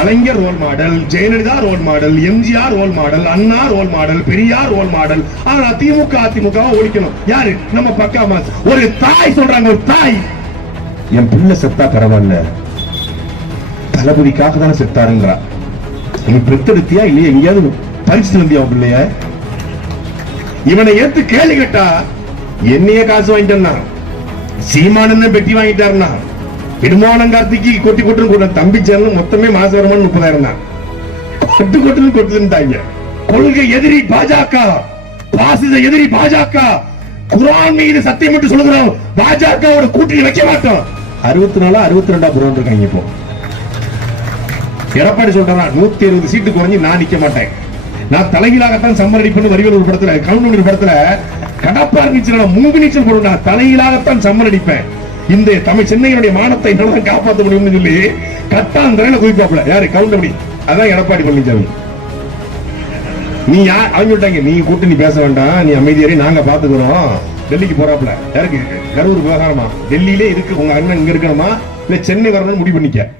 கலைஞர் role model, Jayalalithaa role model, MGR role model, Anna role model, Periyar role model. ஆனா அதிமுக ஒழிக்கணும். யாரு? நம்ம பக்கா ஒரு தாய் சொல்றாங்க. ஒரு தாய், என் பிள்ளை செத்தா பரவாயில்ல, தளபதிக்காக தானே செத்தாருங்கிறா. நீ பெத்தெடுத்தியா இல்லையா? எங்கேயாவது பரிசு வந்தியா பிள்ளைய? இவனை ஏத்து கேள்வி கேட்டா என்னைய காசு வாங்கிட்டா, சீமானந்த பெட்டி வாங்கிட்டாருன்னா, இடுமானம் கார்த்திக்கு கொட்டி கொட்டு தம்பி சேனல் மொத்தமே மாச வருமானம் 30,000 தான். கொட்டு கொட்டுன்னு கொட்டுட்டாங்க. கொள்கை எதிரி பாஜக, பாசிச எதிரி பாஜக, குரான் மீது சத்தியம் மட்டும் சொல்லுகிறோம், பாஜகவோட கூட்டணி வைக்க மாட்டோம். 64 62 புறம் இருக்காங்க. இப்போ எடப்பாடி சொல்றான் 170 சீட்டு குறைஞ்சி நான் நிக்க மாட்டேன், நான் தலைகீழாகத்தான் சம்மரடிப்பேன். வரிகள் ஒரு படத்துல, கவுண்டமணி படத்துல கடப்பா இருந்துச்சு, மூவி நீச்சல் போடுவேன், நான் தலைகீழாகத்தான் சம்மரடிப்பேன். இந்த தமிழ் சென்னையினுடைய மானத்தை என்னால காப்பாற்ற முடியும்னு சொல்லி கட்டாந்தரையில குதிப்பாப்ல. யாரு? கவுண்டமணி. அதான் எடப்பாடி பழனிசாமி. நீ யார்? அவங்க விட்டாங்க, நீ கூட்டு நீ பேச வேண்டாம், நீ அமைதியாரி, நாங்க பாத்துக்கிறோம். டெல்லிக்கு போறாப்ல. யாருக்கு? கரூர் விவகாரமா? டெல்லியிலே இருக்கு உங்க அண்ணன், இங்க இருக்கணுமா இல்ல சென்னை வரணும்னு முடிவு பண்ணிக்க.